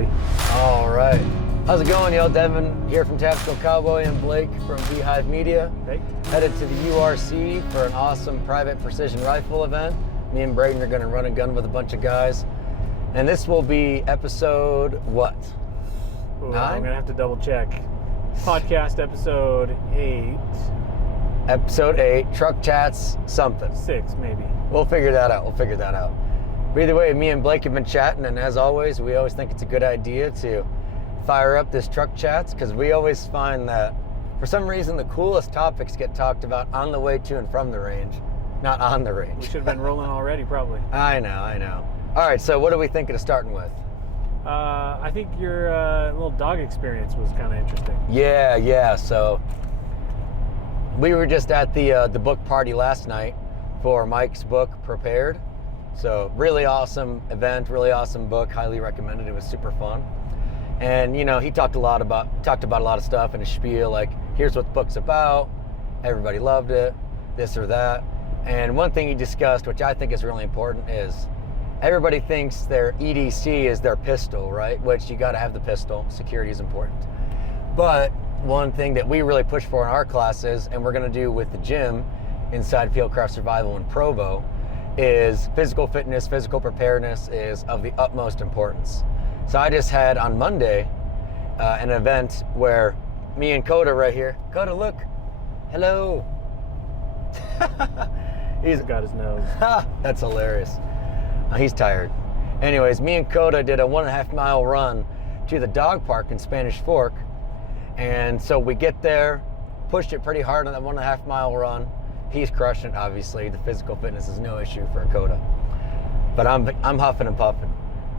buddy. All right. How's it going, y'all? Devin here from Tactical Cowboy and Blake from Beehive Media. Hey. Headed to the URC for an awesome private precision rifle event. Me and Braden are going to run and gun with a bunch of guys. And this will be episode what? Ooh, 9? I'm going to have to double check. Podcast episode 8. Episode 8, Truck Chats, something. 6, maybe. We'll figure that out. But either way, me and Blake have been chatting, and as always, we always think it's a good idea to fire up this Truck Chats, because we always find that for some reason the coolest topics get talked about on the way to and from the range, not on the range. We should have been rolling already, probably. I know. All right, so what are we thinking of starting with? I think your little dog experience was kind of interesting. Yeah. So we were just at the book party last night for Mike's book, Prepared. So really awesome event, really awesome book, highly recommended. It was super fun. And you know, he talked about a lot of stuff in his spiel, like here's what the book's about, everybody loved it, this or that. And one thing he discussed, which I think is really important, is everybody thinks their EDC is their pistol, right? Which you got to have the pistol. Security is important. But one thing that we really push for in our classes, and we're going to do with the gym inside Fieldcraft Survival in Provo, is physical fitness, physical preparedness is of the utmost importance. So I just had on Monday an event where me and Coda right here. Coda, look. Hello. He's got his nose. That's hilarious. He's tired. Anyways, me and Coda did a 1.5 mile run to the dog park in Spanish Fork. And so we get there, pushed it pretty hard on that 1.5 mile run. He's crushing it, obviously. The physical fitness is no issue for Coda. But I'm huffing and puffing.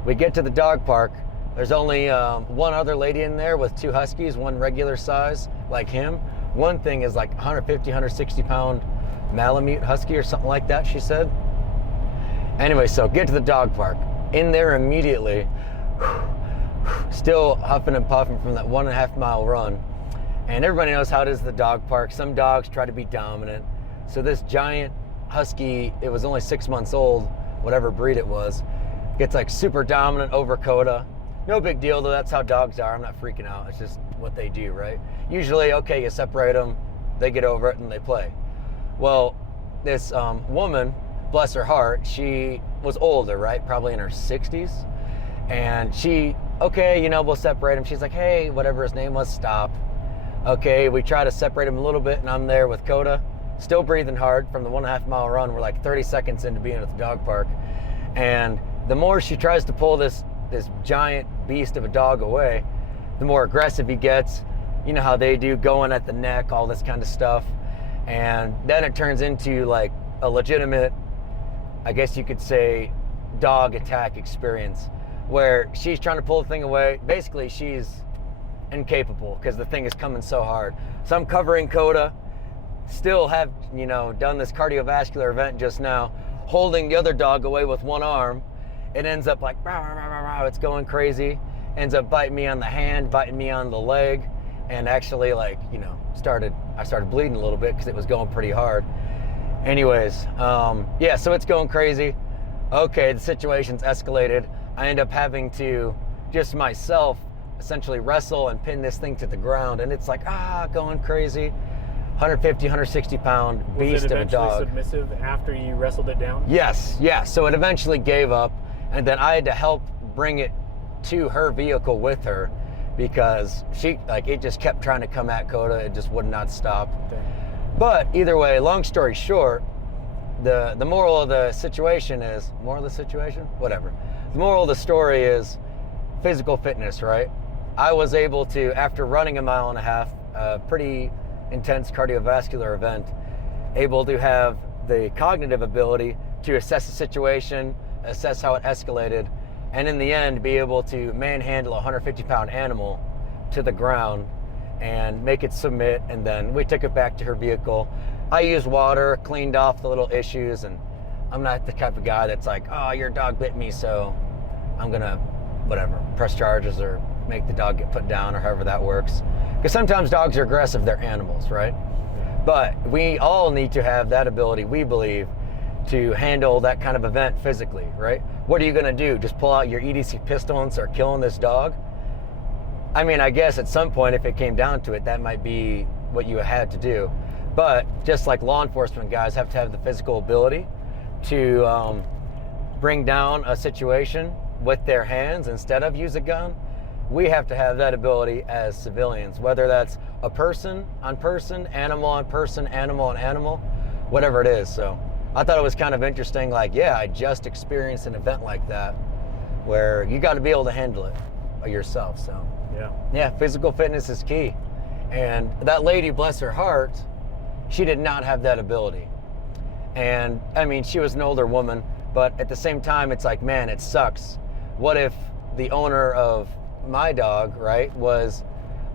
We get to the dog park. There's only one other lady in there with 2 huskies, one regular size like him. One thing is like 150, 160 pound Malamute husky or something like that, she said. Anyway, so get to the dog park. In there immediately, still huffing and puffing from that 1.5 mile run. And everybody knows how it is at the dog park. Some dogs try to be dominant. So this giant husky, it was only 6 months old, whatever breed it was, gets like super dominant over Coda. No big deal though, that's how dogs are. I'm not freaking out, it's just what they do, right? Usually, okay, you separate them, they get over it and they play. Well, this woman, bless her heart, she was older, right? Probably in her 60s. And she, okay, you know, we'll separate him. She's like, hey, whatever his name was, stop. Okay, we try to separate him a little bit and I'm there with Coda, still breathing hard from the 1.5 mile run. We're like 30 seconds into being at the dog park. And the more she tries to pull this giant beast of a dog away, the more aggressive he gets. You know how they do, going at the neck, all this kind of stuff. And then it turns into like a legitimate, I guess you could say, dog attack experience where she's trying to pull the thing away. Basically, she's incapable because the thing is coming so hard. So I'm covering Coda, still have, you know, done this cardiovascular event just now, holding the other dog away with one arm. It ends up like, rah, rah, rah, rah, it's going crazy. Ends up biting me on the hand, biting me on the leg, and actually, like, you know, I started bleeding a little bit because it was going pretty hard. Anyways, yeah, so it's going crazy. Okay, the situation's escalated. I end up having to just myself essentially wrestle and pin this thing to the ground, and it's like, going crazy. 150, 160 pound beast of a dog. Was it eventually submissive after you wrestled it down? Yes. So it eventually gave up, and then I had to help bring it to her vehicle with her because it just kept trying to come at Coda. It just would not stop. Okay. But either way, long story short, the moral of the situation is, whatever. The moral of the story is physical fitness, right? I was able to, after running 1.5 miles, a pretty intense cardiovascular event, able to have the cognitive ability to assess the situation, assess how it escalated, and in the end be able to manhandle a 150 pound animal to the ground and make it submit. And then we took it back to her vehicle. I used water, cleaned off the little issues, and I'm not the type of guy that's like, oh, your dog bit me, so I'm gonna, whatever, press charges or make the dog get put down or however that works. Because sometimes dogs are aggressive, they're animals, right? But we all need to have that ability, we believe, to handle that kind of event physically, right? What are you going to do? Just pull out your EDC pistol and start killing this dog? I mean, I guess at some point, if it came down to it, that might be what you had to do. But just like law enforcement guys have to have the physical ability to bring down a situation with their hands instead of use a gun, we have to have that ability as civilians, whether that's a person on person, animal on person, animal on animal, whatever it is. So I thought it was kind of interesting. Like, yeah, I just experienced an event like that where you got to be able to handle it yourself. So yeah, physical fitness is key. And that lady, bless her heart, she did not have that ability. And I mean, she was an older woman, but at the same time, it's like, man, it sucks. What if the owner of my dog, right, was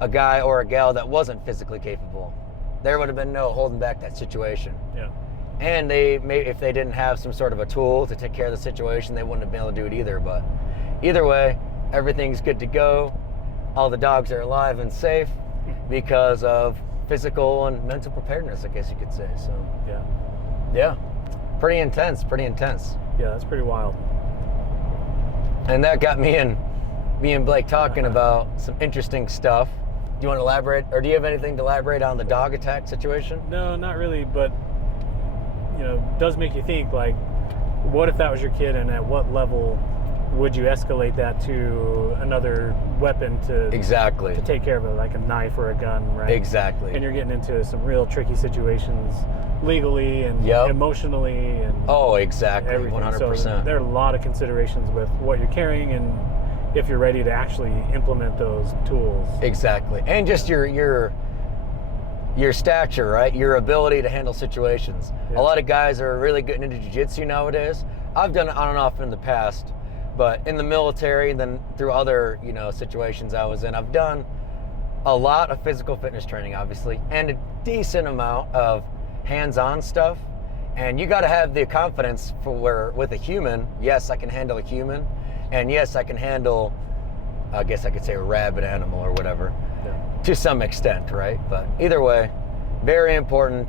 a guy or a gal that wasn't physically capable? There would have been no holding back that situation. Yeah. And if they didn't have some sort of a tool to take care of the situation, they wouldn't have been able to do it either. But either way, everything's good to go. All the dogs are alive and safe because of physical and mental preparedness, I guess you could say. So yeah, pretty intense. Yeah, that's pretty wild. And that got me and Blake talking about some interesting stuff. Do you want to elaborate, or do you have anything to elaborate on the dog attack situation? No, not really, but it does make you think, like, what if that was your kid, and at what level would you escalate that to another weapon to take care of it, like a knife or a gun, right? Exactly. And you're getting into some real tricky situations legally and emotionally and everything. 100%. So there are a lot of considerations with what you're carrying and if you're ready to actually implement those tools. Exactly. And just your stature, right? Your ability to handle situations. Yeah. A lot of guys are really good into jiu-jitsu nowadays. I've done it on and off in the past, but in the military and then through other, situations I was in, I've done a lot of physical fitness training, obviously, and a decent amount of hands-on stuff. And you got to have the confidence with a human, yes, I can handle a human, and yes, I can handle, I guess I could say, a rabid animal or whatever, to some extent, right? But either way, very important.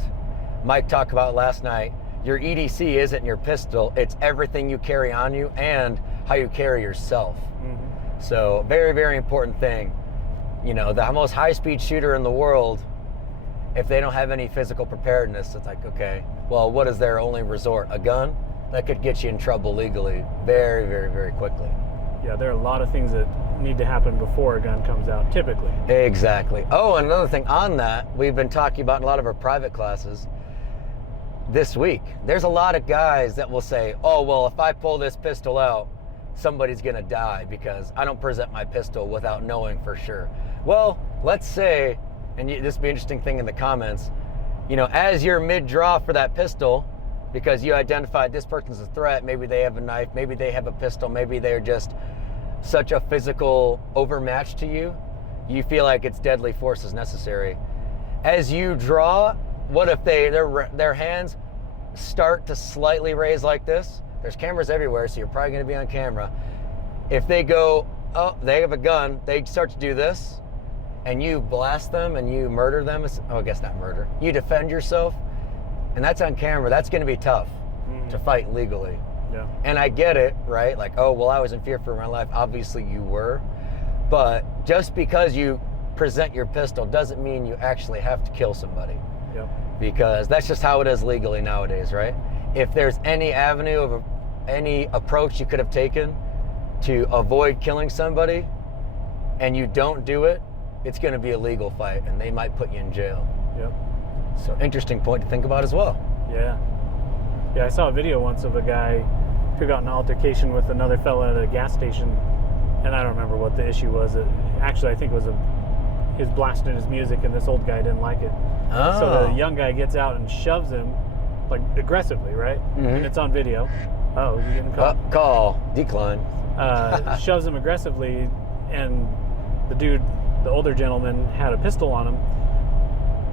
Mike talked about last night, your EDC isn't your pistol, it's everything you carry on you and how you carry yourself. Mm-hmm. So very, very important thing. The most high-speed shooter in the world, if they don't have any physical preparedness, it's like, okay, well, what is their only resort? A gun? That could get you in trouble legally very, very, very quickly. Yeah, there are a lot of things that need to happen before a gun comes out, typically. Exactly. Oh, and another thing on that, we've been talking about in a lot of our private classes this week. There's a lot of guys that will say, oh, well, if I pull this pistol out, somebody's going to die because I don't present my pistol without knowing for sure. Well, let's say, and this would be an interesting thing in the comments, as you're mid-draw for that pistol, because you identified this person's a threat, maybe they have a knife, maybe they have a pistol, maybe they're just such a physical overmatch to you, you feel like it's deadly force is necessary. As you draw, what if their hands start to slightly raise like this? There's cameras everywhere, so you're probably going to be on camera. If they go, oh, they have a gun, they start to do this, and you blast them and you murder them, I guess not murder, you defend yourself, and that's on camera, that's going to be tough to fight legally. Yeah. And I get it, right? Like, oh, well, I was in fear for my life. Obviously you were. But just because you present your pistol doesn't mean you actually have to kill somebody. Yep. Because that's just how it is legally nowadays, right? If there's any avenue of any approach you could have taken to avoid killing somebody and you don't do it, it's going to be a legal fight and they might put you in jail. Yep. So interesting point to think about as well. Yeah. Yeah, I saw a video once of a guy who got in an altercation with another fella at a gas station, and I don't remember what the issue was. Actually, I think it was he was blasting his music, and this old guy didn't like it. Oh. So the young guy gets out and shoves him, like, aggressively, right? Mm-hmm. And it's on video. Oh, you getting called? Call. Decline. Shoves him aggressively, and the older gentleman, had a pistol on him.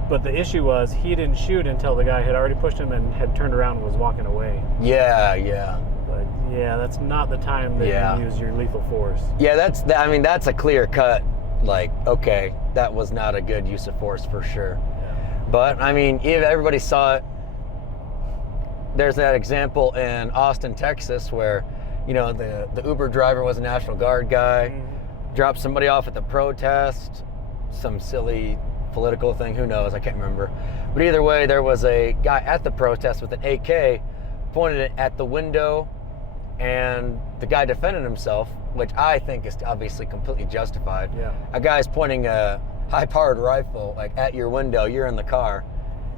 But the issue was he didn't shoot until the guy had already pushed him and had turned around and was walking away. Yeah. But yeah, that's not the time that you use your lethal force. Yeah, that's a clear cut, like, okay, that was not a good use of force for sure. Yeah. But I mean, if everybody saw it, there's that example in Austin, Texas, where, the Uber driver was a National Guard guy, dropped somebody off at the protest, some silly political thing, who knows, I can't remember. But either way, there was a guy at the protest with an AK, pointed it at the window, and the guy defended himself, which I think is obviously completely justified. Yeah. A guy's pointing a high-powered rifle at your window, you're in the car,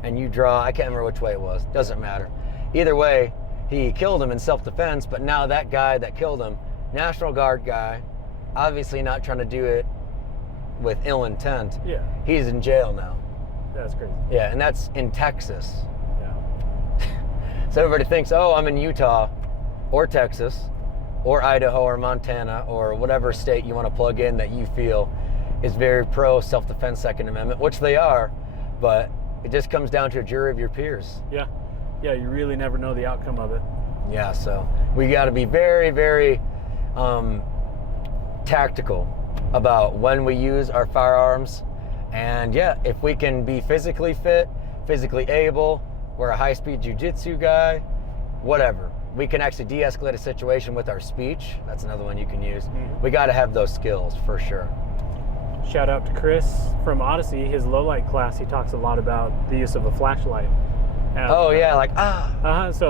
and you draw, I can't remember which way it was, doesn't matter. Either way, he killed him in self-defense, but now that guy that killed him, National Guard guy, obviously not trying to do it with ill intent. Yeah. He's in jail now. That's crazy. Yeah, and that's in Texas. Yeah. So everybody thinks, oh, I'm in Utah or Texas or Idaho or Montana or whatever state you want to plug in that you feel is very pro self-defense Second Amendment, which they are, but it just comes down to a jury of your peers. Yeah. Yeah, you really never know the outcome of it. Yeah, so we got to be very, very tactical about when we use our firearms. And yeah, if we can be physically fit, physically able, we're a high-speed jiu-jitsu guy, whatever. We can actually de-escalate a situation with our speech. That's another one you can use. We got to have those skills for sure. Shout out to Chris from Odyssey. His low-light class, he talks a lot about the use of a flashlight. So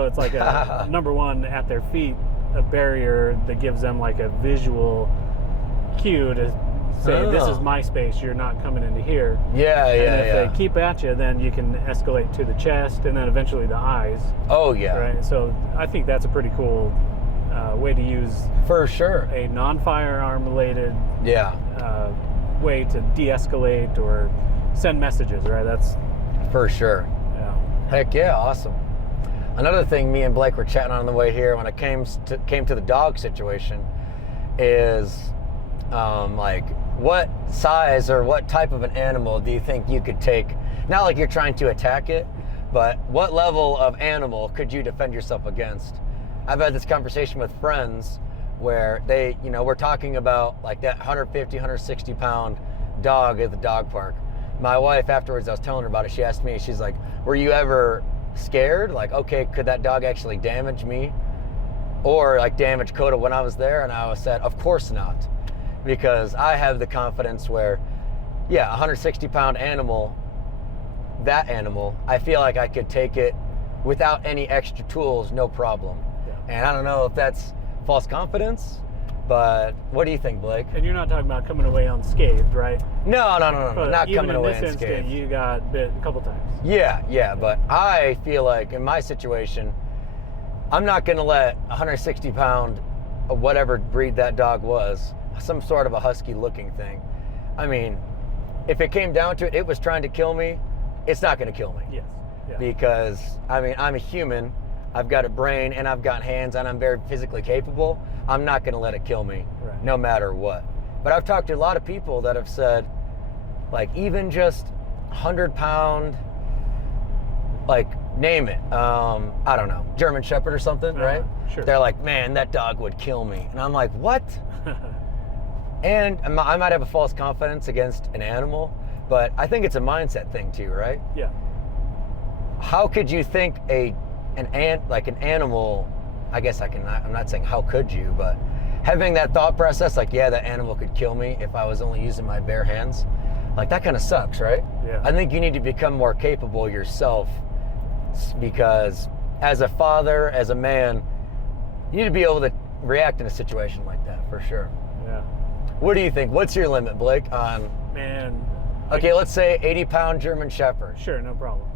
it's like a number one, at their feet, a barrier that gives them like a visual cue to say, this is my space, you're not coming into here. And if they keep at you, then you can escalate to the chest and then eventually the eyes. Oh yeah. Right. So I think that's a pretty cool way to use, for sure, a non-firearm related way to de-escalate or send messages. Right. That's for sure. Yeah. Heck yeah, awesome. Another thing me and Blake were chatting on the way here when it came to the dog situation is what size or what type of an animal do you think you could take? Not like you're trying to attack it, but what level of animal could you defend yourself against? I've had this conversation with friends where we're talking about like that 150, 160 pound dog at the dog park. My wife, afterwards, I was telling her about it, she asked me, she's like, were you ever scared? Like, okay, could that dog actually damage me? Or like damage Coda when I was there? And I said, of course not. Because I have the confidence where, a 160 pound animal, that animal, I feel like I could take it without any extra tools, no problem. Yeah. And I don't know if that's false confidence, but what do you think, Blake? And you're not talking about coming away unscathed, right? No, But not coming away even in this unscathed. instant, you got bit a couple times. Yeah, but I feel like in my situation, I'm not going to let 160 pound, whatever breed that dog was, some sort of a husky looking thing. I mean, if it came down to it, it was trying to kill me, it's not going to kill me. Yes. Yeah. Because, I mean, I'm a human, I've got a brain, and I've got hands, and I'm very physically capable. I'm not going to let it kill me, Right. no matter what. But I've talked to a lot of people that have said, like, even just 100 pound, like, name it, I don't know, German Shepherd or something, right? Sure. They're like, man, that dog would kill me. And I'm like, what? And I might have a false confidence against an animal, but I think it's a mindset thing too, right? Yeah. How could you think an animal, I guess I'm not saying how could you, but having that thought process, like, yeah, that animal could kill me if I was only using my bare hands, like that kind of sucks, right? Yeah. I think you need to become more capable yourself, because as a father, as a man, you need to be able to react in a situation like that, for sure. Yeah. What do you think? What's your limit, Blake, on... Man. Okay, let's say 80 pound German Shepherd. Sure, no problem.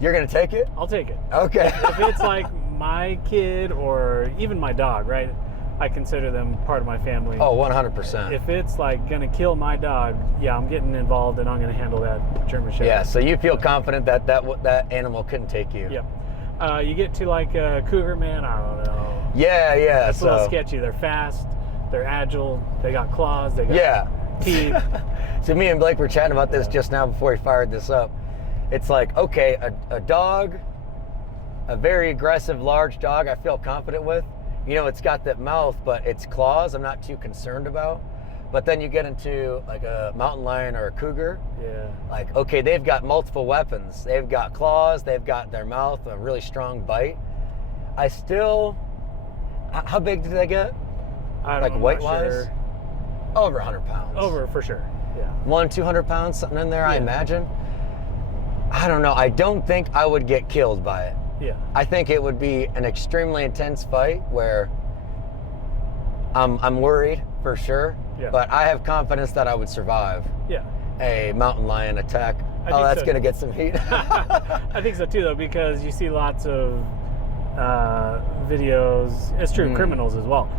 You're going to take it? I'll take it. Okay. If it's like my kid or even my dog, right? I consider them part of my family. Oh, 100%. If it's like going to kill my dog, yeah, I'm getting involved and I'm going to handle that German Shepherd. Yeah, so you feel confident that that animal couldn't take you? Yep. You get to like a cougar, man, I don't know. Yeah. It's a little sketchy. They're fast, they're agile, they got claws, they got teeth. So me and Blake were chatting about this just now before we fired this up. It's like, okay, a dog, a very aggressive, large dog I feel confident with. You know, it's got that mouth, but its claws I'm not too concerned about. But then you get into like a mountain lion or a cougar. Yeah. Like, okay, they've got multiple weapons. They've got claws, they've got their mouth, a really strong bite. I still, how big did they get? I don't Like know, weight-wise? sure. Over 100 pounds. Over for sure. Yeah. 200 pounds, something in there, I imagine. I don't know. I don't think I would get killed by it. Yeah. I think it would be an extremely intense fight where I'm worried for sure, but I have confidence that I would survive a mountain lion attack. Oh, that's going to get some heat. I think so too, though, because you see lots of videos. It's true, criminals as well.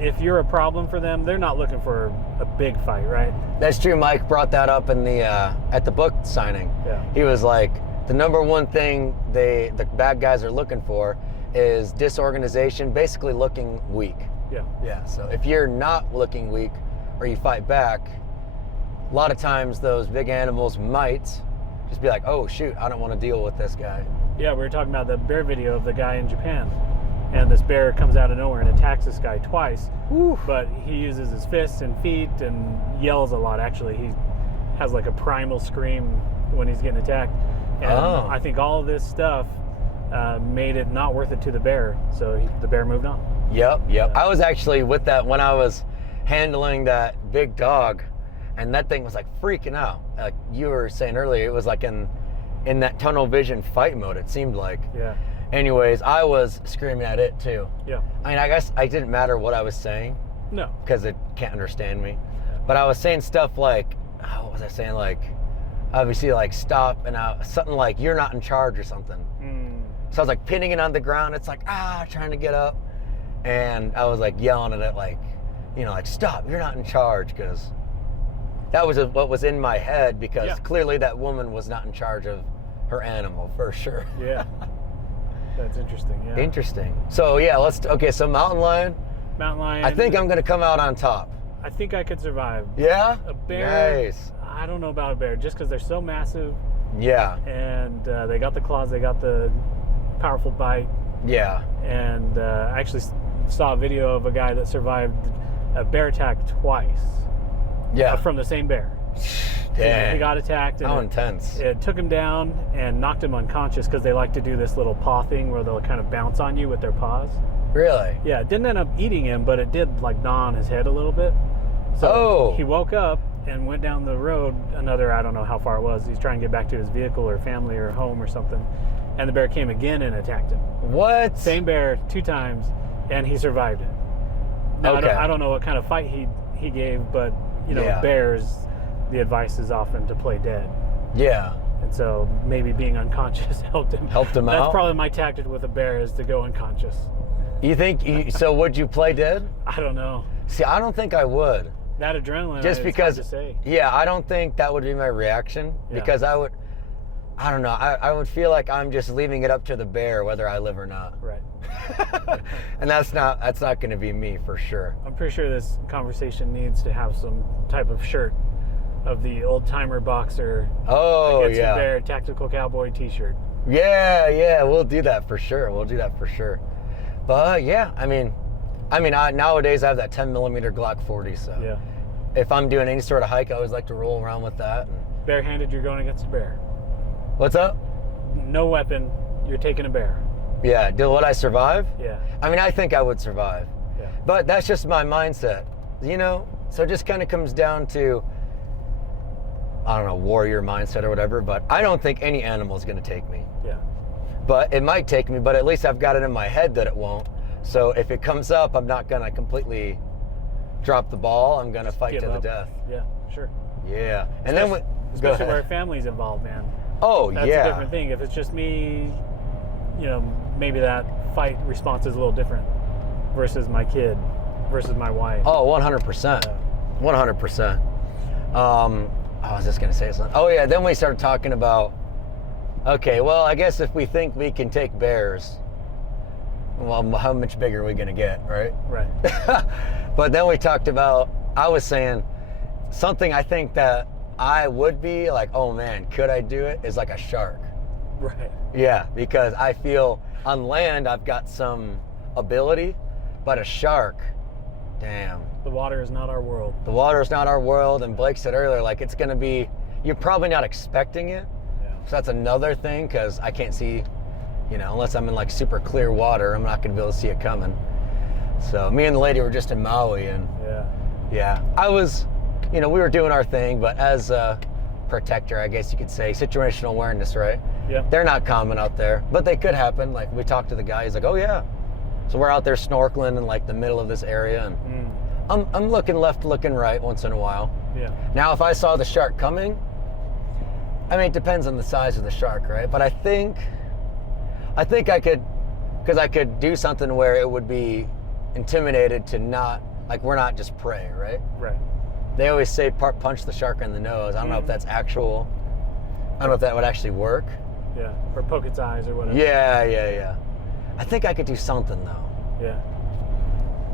If you're a problem for them, they're not looking for a big fight, right? That's true. Mike brought that up in the at the book signing. Yeah. He was like, the number one thing the bad guys are looking for is disorganization, basically looking weak. Yeah. Yeah. So if you're not looking weak or you fight back, a lot of times those big animals might just be like, oh shoot, I don't want to deal with this guy. Yeah, we were talking about the bear video of the guy in Japan. And this bear comes out of nowhere and attacks this guy twice. Oof. But he uses his fists and feet and yells a lot, actually. He has like a primal scream when he's getting attacked. And I think all of this stuff made it not worth it to the bear. So the bear moved on. Yep. I was actually with that when I was handling that big dog. And that thing was like freaking out. Like you were saying earlier, it was like in that tunnel vision fight mode, it seemed like. Yeah. Anyways, I was screaming at it too. Yeah. I mean, I guess I didn't matter what I was saying. No. Because it can't understand me. But I was saying stuff like, what was I saying? Like, obviously, like, stop, and something like, you're not in charge or something. So I was like pinning it on the ground. It's like, trying to get up. And I was like yelling at it like, like, stop, you're not in charge. Because that was what was in my head, because clearly that woman was not in charge of her animal, for sure. Yeah. That's interesting, yeah. Interesting. So yeah, so mountain lion. Mountain lion. I think I'm gonna come out on top. I think I could survive. Yeah? A bear. Nice. I don't know about a bear, just because they're so massive. Yeah. And they got the claws, they got the powerful bite. Yeah. And I actually saw a video of a guy that survived a bear attack twice. Yeah. From the same bear. Dang. He got attacked. And how intense. It took him down and knocked him unconscious, because they like to do this little paw thing where they'll kind of bounce on you with their paws. Really? Yeah, it didn't end up eating him, but it did like gnaw on his head a little bit. So he woke up and went down the road another, I don't know how far it was. He's trying to get back to his vehicle or family or home or something. And the bear came again and attacked him. What? Same bear 2 times, and he survived it. Now, I don't know what kind of fight he gave, but bears, the advice is often to play dead. Yeah. And so maybe being unconscious helped him. Helped him out? That's probably my tactic with a bear, is to go unconscious. You think, so would you play dead? I don't know. See, I don't think I would. That adrenaline, just because, it's hard to say. Yeah, I don't think that would be my reaction, because I don't know, I would feel like I'm just leaving it up to the bear whether I live or not. Right. And that's not going to be me for sure. I'm pretty sure this conversation needs to have some type of shirt of the old timer boxer. Oh, against the bear tactical cowboy t-shirt. Yeah, we'll do that for sure. But yeah, I mean, nowadays I have that 10mm Glock 40, so if I'm doing any sort of hike, I always like to roll around with that. Barehanded, you're going against a bear. What's up? No weapon, you're taking a bear. Yeah, would I survive? Yeah. I mean, I think I would survive. Yeah. But that's just my mindset, So it just kind of comes down to, I don't know, warrior mindset or whatever, but I don't think any animal is going to take me. Yeah. But it might take me, but at least I've got it in my head that it won't. So if it comes up, I'm not going to completely drop the ball. I'm going to fight to the death. Yeah, sure. Yeah. And especially where family's involved, man. Oh, That's a different thing. If it's just me, maybe that fight response is a little different versus my kid, versus my wife. Oh, 100%. 100%. I was just going to say something. Oh, yeah. Then we started talking about, okay, well, I guess if we think we can take bears, well, how much bigger are we going to get, right? Right. But then we talked about, I was saying something I think that I would be like, oh man, could I do it? Is like a shark. Right. Yeah, because I feel on land I've got some ability, but a shark, damn. The water is not our world. The water is not our world, and Blake said earlier, like it's going to be, you're probably not expecting it. Yeah. So that's another thing, because I can't see unless I'm in like super clear water, I'm not going to be able to see it coming. So me and the lady were just in Maui, and yeah, I was, we were doing our thing, but as a protector, I guess you could say, situational awareness, right? Yeah. They're not common out there, but they could happen. Like we talked to the guy, he's like, oh yeah. So we're out there snorkeling in like the middle of this area, and I'm looking left, looking right once in a while. Yeah. Now, if I saw the shark coming, I mean, it depends on the size of the shark, right? But I think I could, because I could do something where it would be intimidated to not, like, we're not just prey, right? Right. They always say punch the shark in the nose. I don't know if that's actual. I don't know if that would actually work. Yeah. Or poke its eyes or whatever. Yeah. I think I could do something though. Yeah.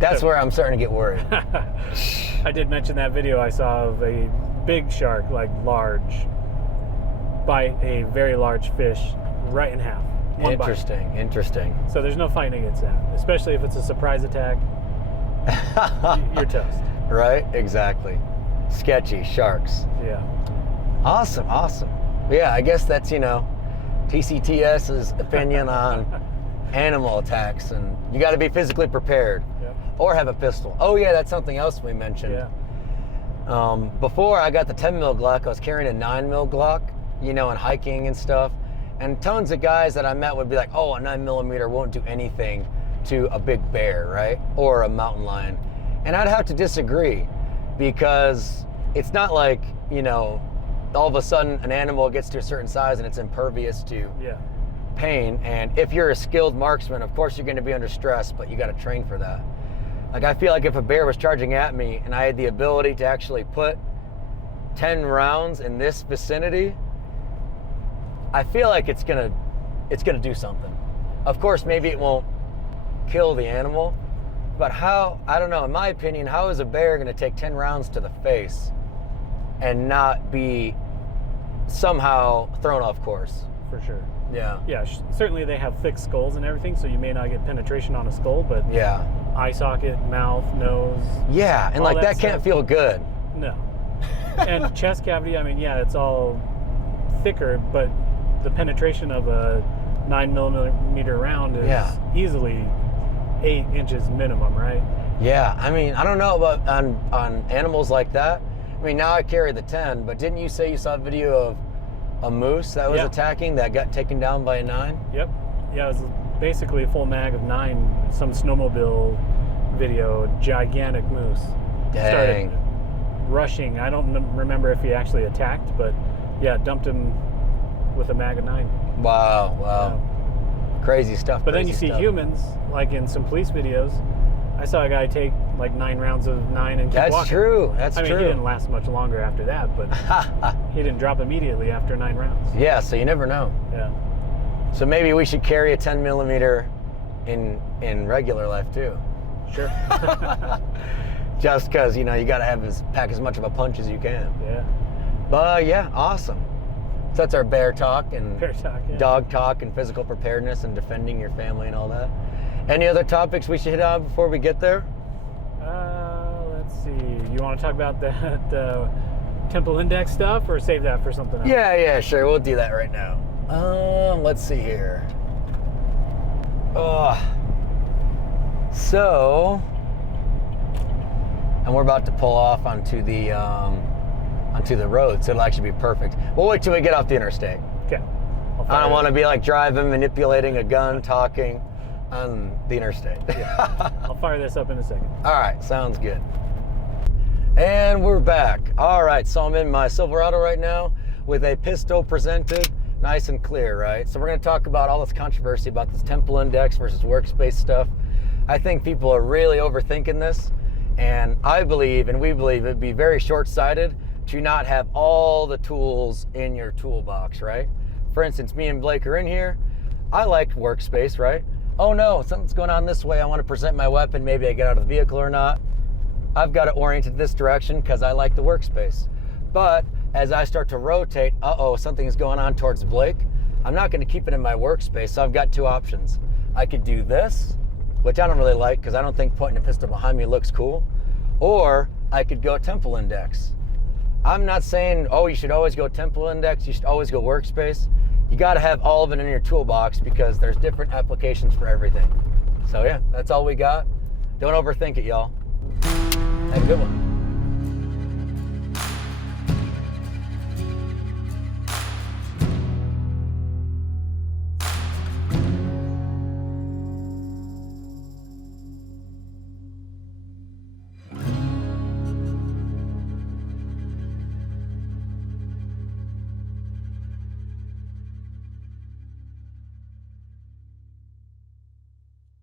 That's where I'm starting to get worried. I did mention that video I saw of a big shark, like large, bite a very large fish right in half. One bite. Interesting. So there's no fighting against that, especially if it's a surprise attack. You're toast. Right? Exactly. Sketchy sharks. Yeah. Awesome. Yeah, I guess that's, TCTS's opinion on animal attacks, and you got to be physically prepared. Yep. Or have a pistol. Oh yeah, that's something else we mentioned. Yeah. Before I got the 10 mil Glock, I was carrying a 9 mil Glock, and hiking and stuff. And tons of guys that I met would be like, oh, a 9mm won't do anything to a big bear, right? Or a mountain lion. And I'd have to disagree, because it's not like, all of a sudden an animal gets to a certain size and it's impervious to pain. And if you're a skilled marksman, of course you're going to be under stress, but you got to train for that. Like, I feel like if a bear was charging at me and I had the ability to actually put 10 rounds in this vicinity, I feel like it's gonna do something. Of course, maybe it won't kill the animal, but I don't know, in my opinion, how is a bear gonna take 10 rounds to the face and not be somehow thrown off course? For sure. Yeah. Yeah, certainly they have thick skulls and everything, so you may not get penetration on a skull, but yeah, eye socket, mouth, nose. Yeah, and like that can't feel good. No. And chest cavity, I mean, yeah, it's all thicker, but the penetration of a 9mm round is easily 8 inches minimum, right? Yeah, I mean, I don't know about on animals like that. I mean, now I carry the 10, but didn't you say you saw a video of a moose that was attacking that got taken down by a 9? Yep. Yeah, it was basically a full mag of 9, some snowmobile video, gigantic moose. Dang. Started rushing. I don't remember if he actually attacked, but yeah, dumped him with a mag of 9. Wow. Yeah. Crazy stuff. But then you see humans, like in some police videos. I saw a guy take like 9 rounds of 9 and keep walking. That's true. I mean, he didn't last much longer after that, but he didn't drop immediately after 9 rounds. Yeah, so you never know. Yeah. So maybe we should carry a 10mm in regular life too. Sure. Just because, you got to pack as much of a punch as you can. Yeah. But yeah, awesome. So that's our bear talk and yeah. Dog talk and physical preparedness and defending your family and all that. Any other topics we should hit on before we get there? Let's see. You want to talk about that Temple Index stuff, or save that for something else? Yeah, sure. We'll do that right now. Let's see here. So, and we're about to pull off onto the road, so it'll actually be perfect. We'll wait till we get off the interstate. Okay. I don't want to be like driving, manipulating a gun, talking on the interstate. Yeah. I'll fire this up in a second. All right, sounds good. And we're back. All right, so I'm in my Silverado right now with a pistol presented, nice and clear, right? So we're going to talk about all this controversy about this Temple Index versus workspace stuff. I think people are really overthinking this, and I believe, and we believe, it'd be very short-sighted to not have all the tools in your toolbox, right? For instance, me and Blake are in here. I like workspace, right? Oh no, something's going on this way. I want to present my weapon. Maybe I get out of the vehicle or not. I've got it oriented this direction because I like the workspace. But as I start to rotate, something's going on towards Blake. I'm not going to keep it in my workspace, so I've got 2 options. I could do this, which I don't really like because I don't think pointing a pistol behind me looks cool. Or I could go Temple Index. I'm not saying, you should always go Temple Index, you should always go workspace. you got to have all of it in your toolbox because there's different applications for everything. So yeah, that's all we got. Don't overthink it, y'all. Have a good one.